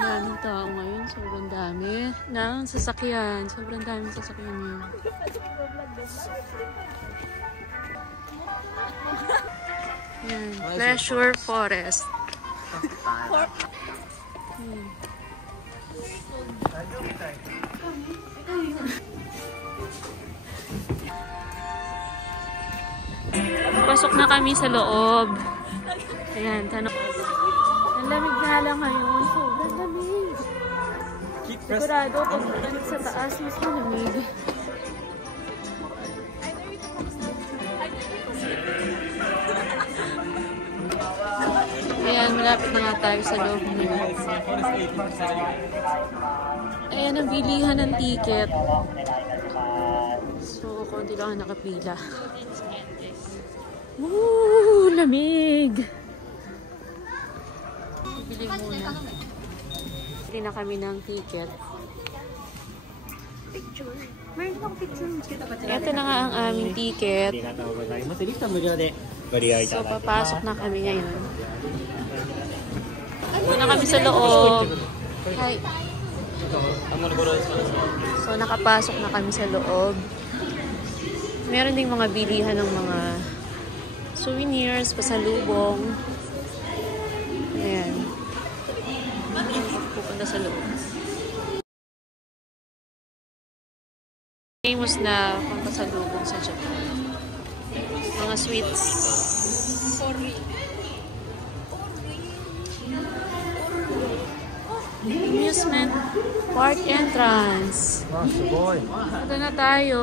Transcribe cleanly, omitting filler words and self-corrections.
Maraming tao ngayon. Sobrang dami ng sasakyan. Sobrang daming sasakyan ngayon. Yan. Pleasure Forest. Pasok na kami sa loob. Ayan, tanong. Ang lamig nga lang ngayon. Sobrang lamig. Sigurado, pag sa taas, mas malamig. Ayan, malapit na nga tayo sa loob nila. Ayan, ang bilihan ng ticket. So, konti lang ang nakapila. Woo! Lamig! Bibili muna. Bili na kami ng ticket. Picture. Meron akong picture. Ito na nga ang aming ticket. So, papasok na kami ngayon. Muna kami sa loob. Hi. So, nakapasok na kami sa loob. Meron ding mga bilihan ng mga souvenirs, pasalubong. Ayan. Pupunta sa loob. Famous na pampasalubong sa Japan. Mga sweets. Amusement park entrance. Ito na tayo.